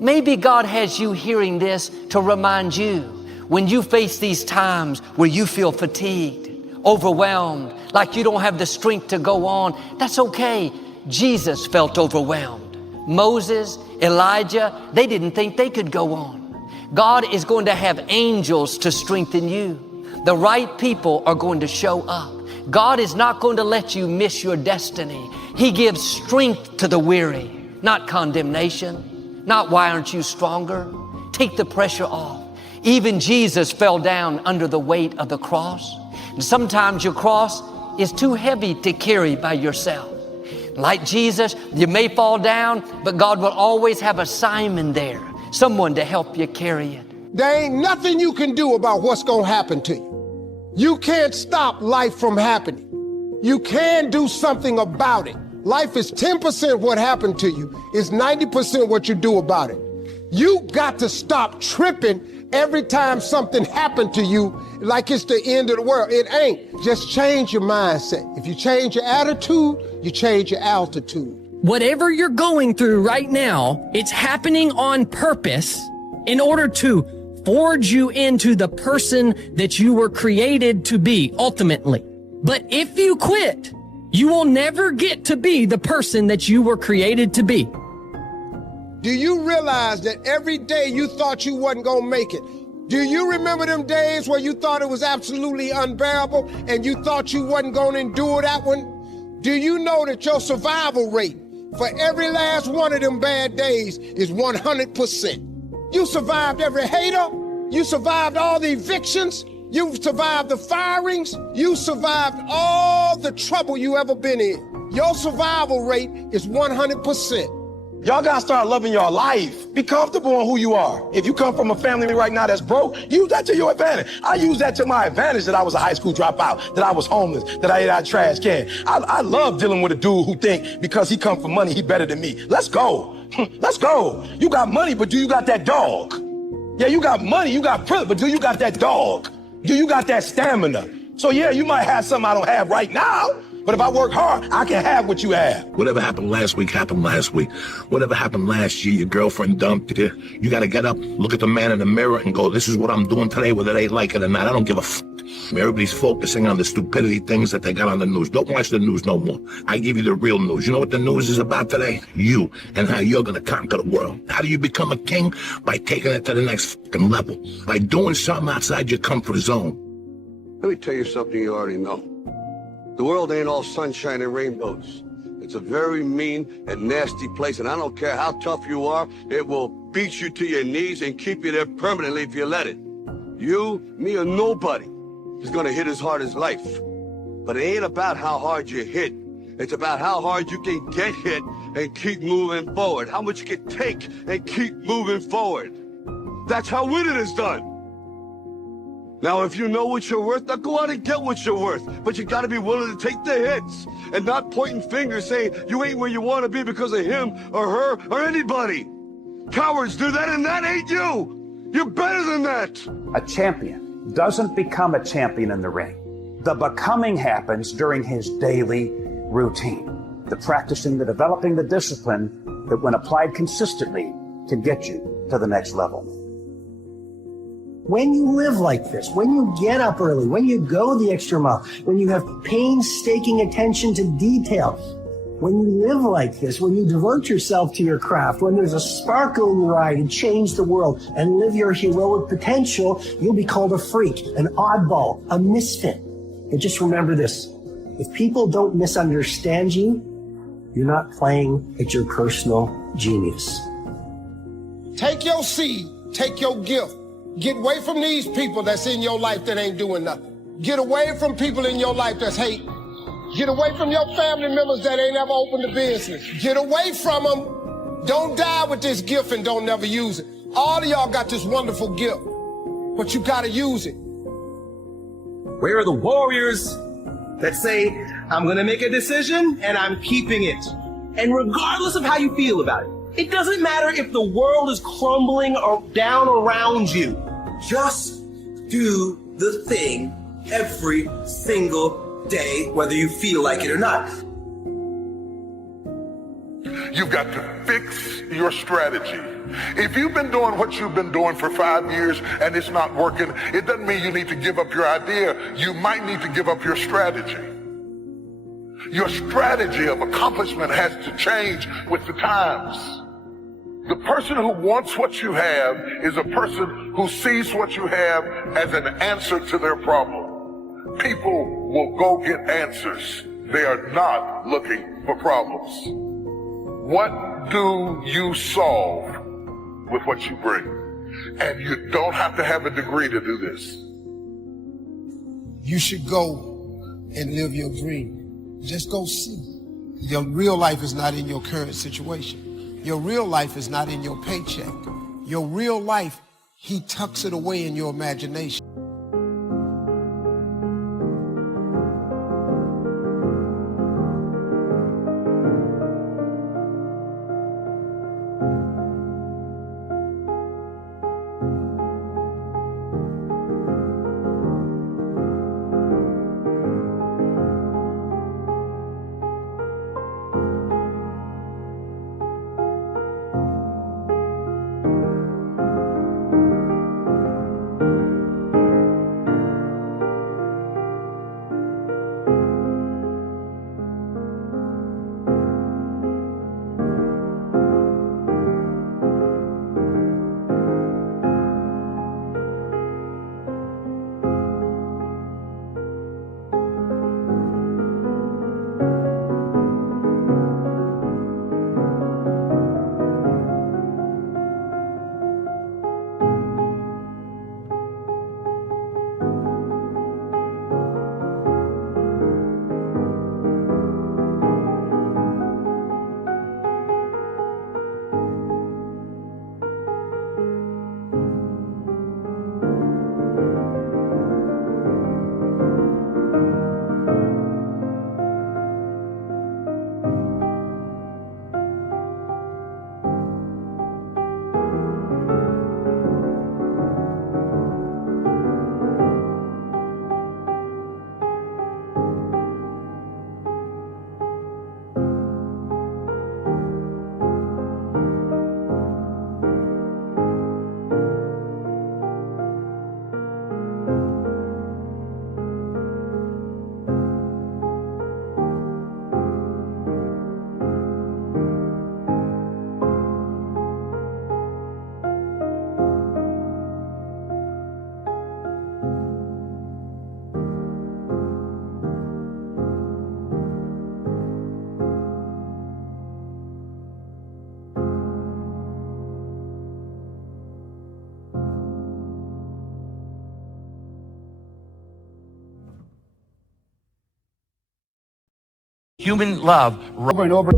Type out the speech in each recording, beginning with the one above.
Maybe God has you hearing this to remind you when you face these times where you feel fatigued, overwhelmed, like you don't have the strength to go on. That's okay. Jesus felt overwhelmed. Moses, Elijah, they didn't think they could go on. God is going to have angels to strengthen you. The right people are going to show up. God is not going to let you miss your destiny. He gives strength to the weary, not condemnation, not why aren't you stronger. Take the pressure off. Even Jesus fell down under the weight of the cross. And sometimes your cross is too heavy to carry by yourself. Like Jesus, you may fall down, but God will always have a Simon there, someone to help you carry it. There ain't nothing you can do about what's going to happen to you. You can't stop life from happening. You can do something about it. Life is 10% what happened to you. It's 90% what you do about it. You got to stop tripping every time something happened to you like it's the end of the world. It ain't. Just change your mindset. If you change your attitude, you change your altitude. Whatever you're going through right now, it's happening on purpose in order to forge you into the person that you were created to be ultimately. But if you quit, you will never get to be the person that you were created to be. Do you realize that every day you thought you wasn't gonna make it? Do you remember them days where you thought it was absolutely unbearable and you thought you wasn't gonna endure that one? Do you know that your survival rate for every last one of them bad days is 100%? You survived every hater. You survived all the evictions. You survived the firings. You survived all the trouble you ever been in. Your survival rate is 100%. Y'all gotta start loving your life. Be comfortable in who you are. If you come from a family right now that's broke, use that to your advantage. I use that to my advantage that I was a high school dropout, that I was homeless, that I ate out of trash can. I love dealing with a dude who think because he come from money, he better than me. Let's go. Let's go. You got money, but do you got that dog? Yeah, you got money, you got privilege, but do you got that dog? Do you got that stamina? So yeah, you might have something I don't have right now, but if I work hard, I can have what you have. Whatever happened last week happened last week. Whatever happened last year, your girlfriend dumped you. You got to get up, look at the man in the mirror and go, this is what I'm doing today, whether they like it or not. I don't give a f***. Everybody's focusing on the stupidity things that they got on the news. Don't watch the news no more. I give you the real news. You know what the news is about today? You, and how you're going to conquer the world. How do you become a king? By taking it to the next fucking level. By doing something outside your comfort zone. Let me tell you something you already know. The world ain't all sunshine and rainbows. It's a very mean and nasty place, and I don't care how tough you are, it will beat you to your knees and keep you there permanently if you let it. You, me, or nobody is gonna hit as hard as life. But it ain't about how hard you hit. It's about how hard you can get hit and keep moving forward. How much you can take and keep moving forward. That's how winning is done. Now, if you know what you're worth, now go out and get what you're worth. But you gotta be willing to take the hits and not pointing fingers saying you ain't where you wanna be because of him or her or anybody. Cowards do that, and that ain't you. You're better than that. A champion doesn't become a champion in the ring. The becoming happens during his daily routine. The practicing, the developing the discipline that when applied consistently can get you to the next level. When you live like this, when you get up early, when you go the extra mile, when you have painstaking attention to details, when you live like this, when you devote yourself to your craft, when there's a sparkle in your eye to change the world and live your heroic potential, you'll be called a freak, an oddball, a misfit. But just remember this, if people don't misunderstand you, you're not playing at your personal genius. Take your seed, take your gift. Get away from these people that's in your life that ain't doing nothing. Get away from people in your life that's hating. Get away from your family members that ain't ever opened a business. Get away from them. Don't die with this gift and don't never use it. All of y'all got this wonderful gift, but you gotta use it. Where are the warriors that say, I'm gonna make a decision and I'm keeping it? And regardless of how you feel about it, it doesn't matter if the world is crumbling or down around you. Just do the thing every single day, whether you feel like it or not. You've got to fix your strategy. If you've been doing what you've been doing for 5 years and it's not working, it doesn't mean you need to give up your idea. You might need to give up your strategy. Your strategy of accomplishment has to change with the times. The person who wants what you have is a person who sees what you have as an answer to their problem. People will go get answers. They are not looking for problems. What do you solve with what you bring? And you don't have to have a degree to do this. You should go and live your dream. Just go see. Your real life is not in your current situation. Your real life is not in your paycheck. Your real life, he tucks it away in your imagination. Human love. Over and over.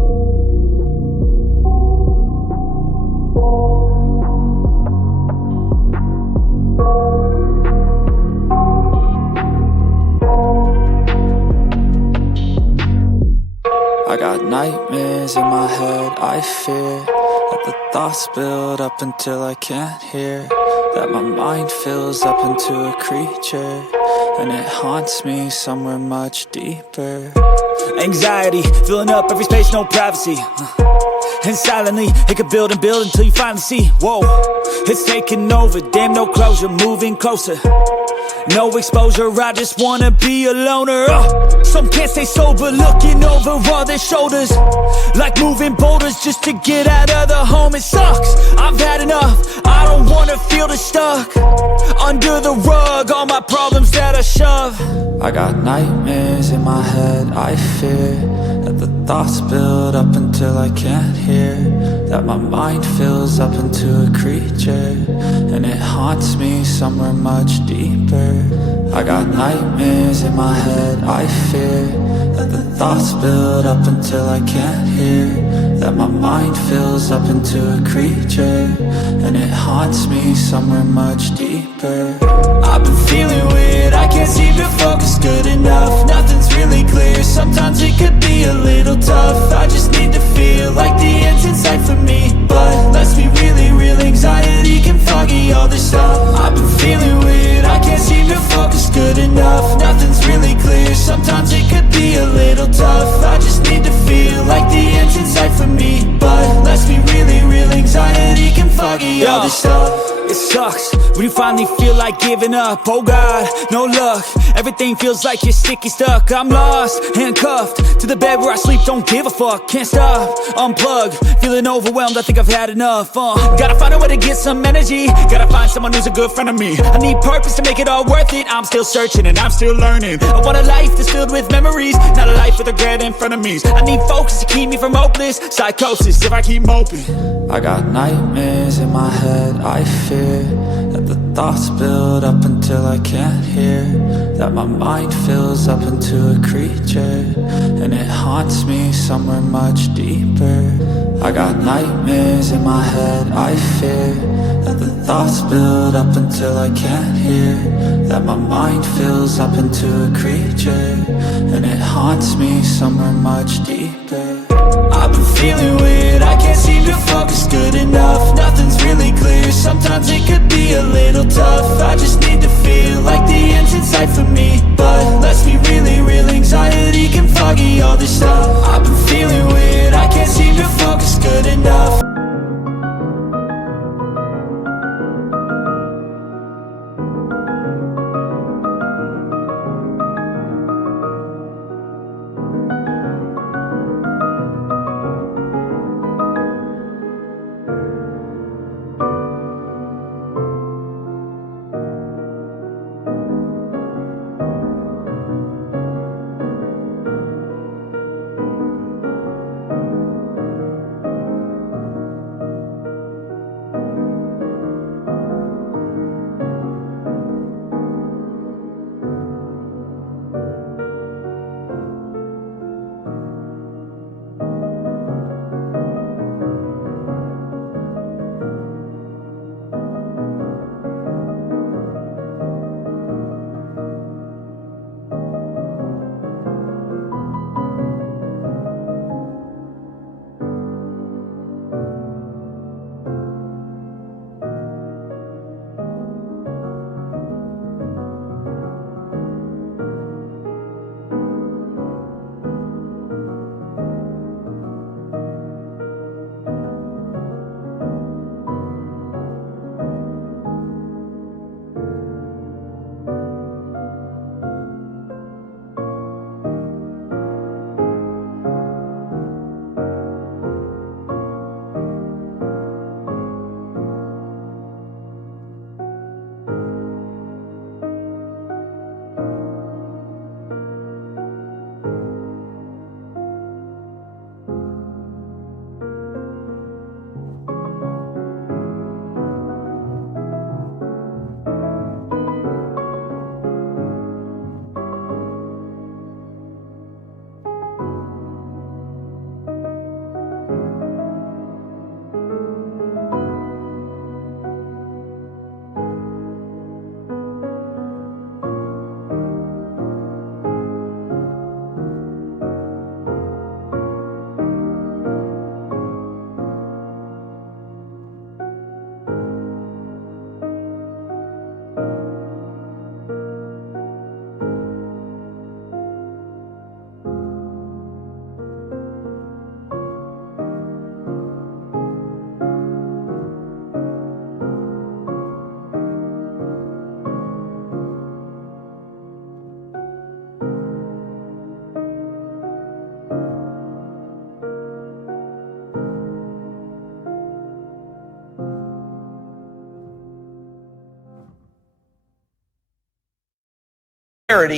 I got nightmares in my head, I fear that the thoughts build up until I can't hear, that my mind fills up into a creature, and it haunts me somewhere much deeper. Anxiety, filling up every space, no privacy. And silently, it could build and build until you finally see, whoa, it's taking over, damn no closure, moving closer. No exposure, I just wanna be a loner. Some can't stay sober, looking over all their shoulders, like moving boulders just to get out of the home. It sucks, I've had enough, I don't wanna feel the stuck under the rug, all my problems that I shove. I got nightmares in my head, I fear that the thoughts build up until I can't hear, that my mind fills up into a creature, and it haunts me somewhere much deeper. I got nightmares in my head, I fear that the thoughts build up until I can't hear, that my mind fills up into a creature, and it haunts me somewhere much deeper. I've been feeling weird, I can't seem to focus good enough, nothing's really clear, sometimes it could be a little tough. I just need to feel like the end's in sight for me, but let's be really real, anxiety can foggy all this stuff. I've been feeling weird, I can't seem to focus good enough, nothing's really clear, sometimes it could be a little tough. I just need to feel like the end's in sight for me, this stuff. It sucks when you finally feel like giving up. Oh God, no luck. Everything feels like you're sticky stuck. I'm lost, handcuffed to the bed where I sleep. Don't give a fuck, can't stop. Unplug, feeling overwhelmed. I think I've had enough. Gotta find a way to get some energy. Gotta find someone who's a good friend of me. I need purpose to make it all worth it. I'm still searching and I'm still learning. I want a life that's filled with memories, not a life with regret and frenemies. I need focus to keep me from hopeless psychosis if I keep moping. I got nightmares in my head. I fear that the thoughts build up until I can't hear, that my mind fills up into a creature, and it haunts me somewhere much deeper. I got nightmares in my head. I fear that the thoughts build up until I can't hear, that my mind fills up into a creature, and it haunts me somewhere much deeper. I've been feeling weird, I can't seem to focus good enough. Nothing's really clear, sometimes it could be a little tough. I just need to feel like the end's in sight for me, but let's be really real, anxiety can foggy all this stuff. I've been feeling weird, I can't seem to focus good enough.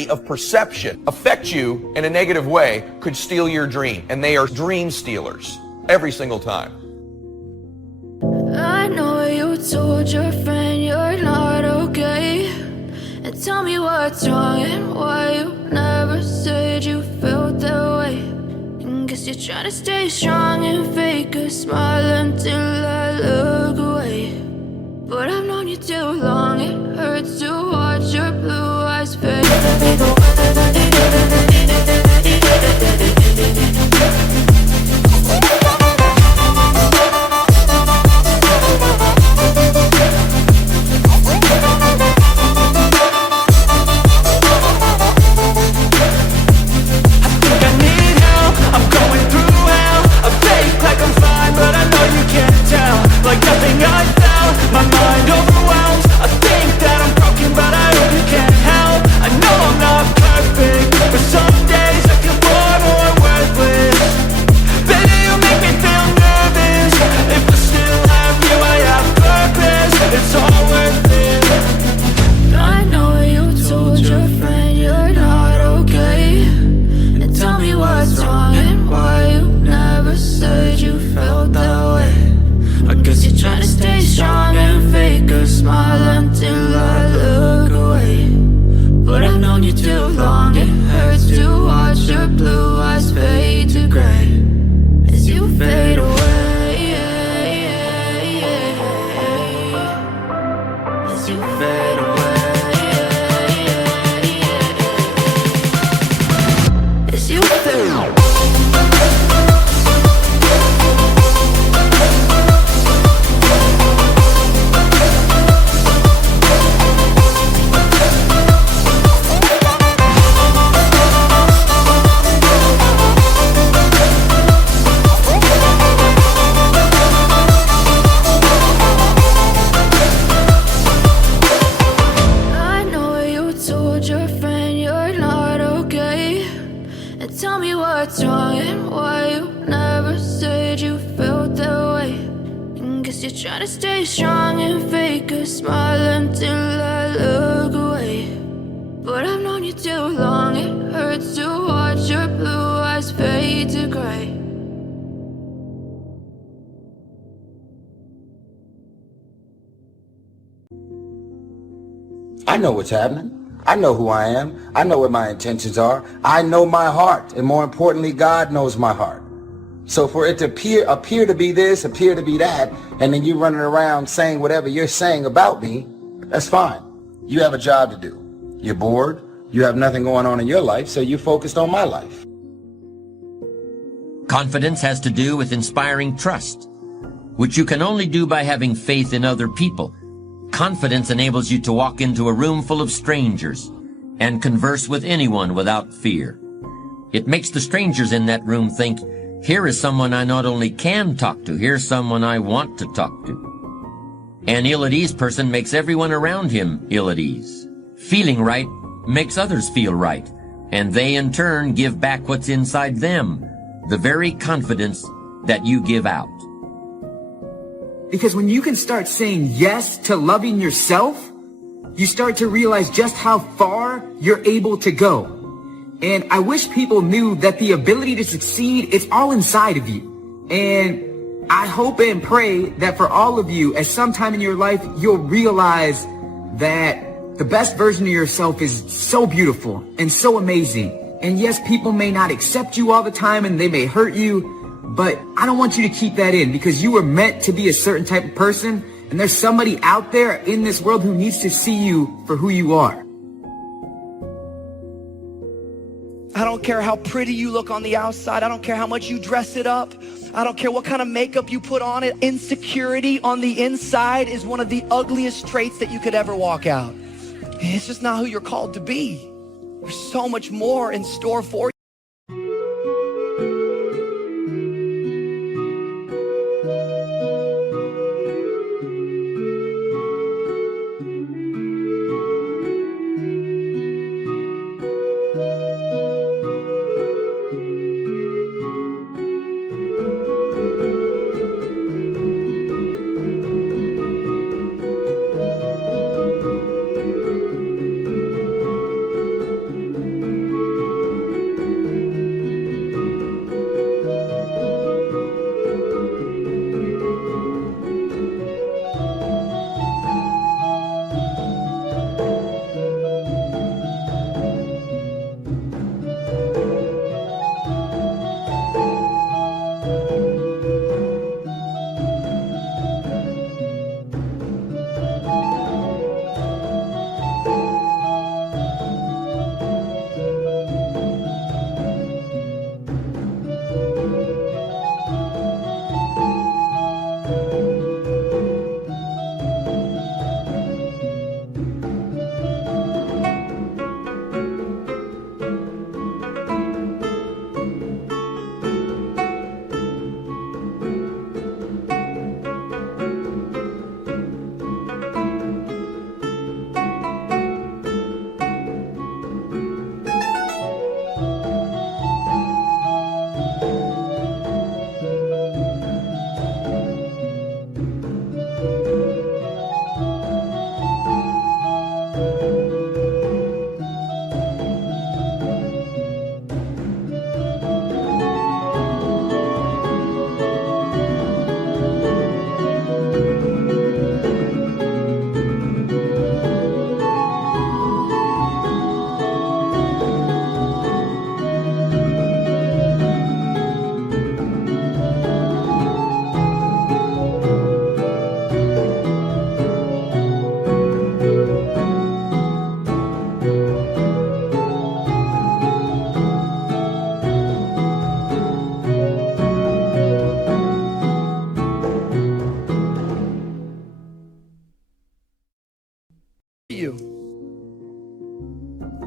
Of perception affect you in a negative way could steal your dream, and they are dream stealers every single time. I know you told your friend you're not okay, and tell me what's wrong and why you never said you felt that way. And guess you're trying to stay strong and fake a smile until I look away. But I've known you too long, it hurts to watch your blue eyes fade. I need help, I'm going through hell. I fake like smile until I look away. But I've known you too long, it hurts to watch your blue eyes fade to gray as you fade away, as you fade away, as you fade away. Tell me what's wrong and why you never said you felt that way. And guess you're trying to stay strong and fake a smile until I look away. But I've known you too long, it hurts to watch your blue eyes fade to gray. I know what's happening. I know who I am. I know what my intentions are. I know my heart. And more importantly, God knows my heart. So for it to appear to be this, appear to be that, and then you running around saying whatever you're saying about me, that's fine. You have a job to do. You're bored. You have nothing going on in your life, so you're focused on my life. Confidence has to do with inspiring trust, which you can only do by having faith in other people. Confidence enables you to walk into a room full of strangers and converse with anyone without fear. It makes the strangers in that room think, here is someone I not only can talk to, here's someone I want to talk to. An ill-at-ease person makes everyone around him ill at ease. Feeling right makes others feel right, and they in turn give back what's inside them, the very confidence that you give out. Because when you can start saying yes to loving yourself, you start to realize just how far you're able to go. And I wish people knew that the ability to succeed, it's all inside of you. And I hope and pray that for all of you, at some time in your life, you'll realize that the best version of yourself is so beautiful and so amazing. And yes, people may not accept you all the time and they may hurt you, but I don't want you to keep that in, because you were meant to be a certain type of person, and there's somebody out there in this world who needs to see you for who you are. I don't care how pretty you look on the outside. I don't care how much you dress it up. I don't care what kind of makeup you put on it. Insecurity on the inside is one of the ugliest traits that you could ever walk out. It's just not who you're called to be. There's so much more in store for you.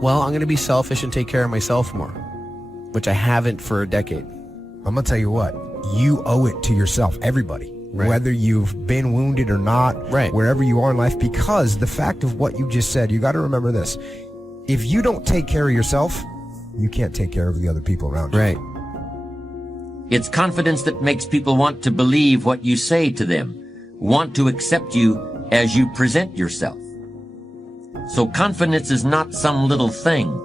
well, I'm going to be selfish and take care of myself more, which I haven't for a decade. I'm going to tell you what, you owe it to yourself, everybody, whether you've been wounded or not, wherever you are in life, because the fact of what you just said, you got to remember this. If you don't take care of yourself, you can't take care of the other people around you. Right. It's confidence that makes people want to believe what you say to them, want to accept you as you present yourself. So confidence is not some little thing.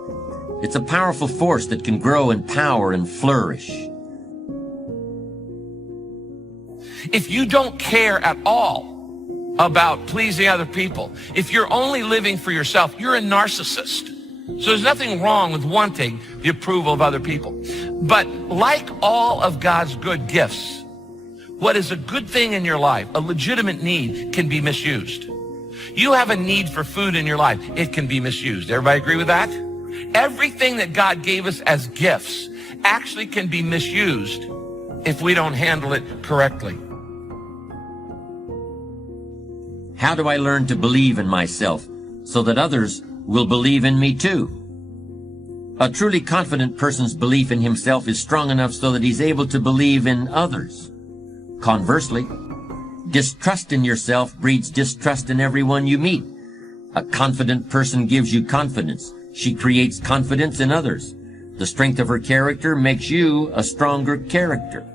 It's a powerful force that can grow in power and flourish. If you don't care at all about pleasing other people, if you're only living for yourself, you're a narcissist. So there's nothing wrong with wanting the approval of other people. But like all of God's good gifts, what is a good thing in your life, a legitimate need, can be misused. You have a need for food in your life, it can be misused. Everybody agree with that? Everything that God gave us as gifts actually can be misused if we don't handle it correctly. How do I learn to believe in myself so that others will believe in me too? A truly confident person's belief in himself is strong enough so that he's able to believe in others. Conversely, distrust in yourself breeds distrust in everyone you meet. A confident person gives you confidence. She creates confidence in others. The strength of her character makes you a stronger character.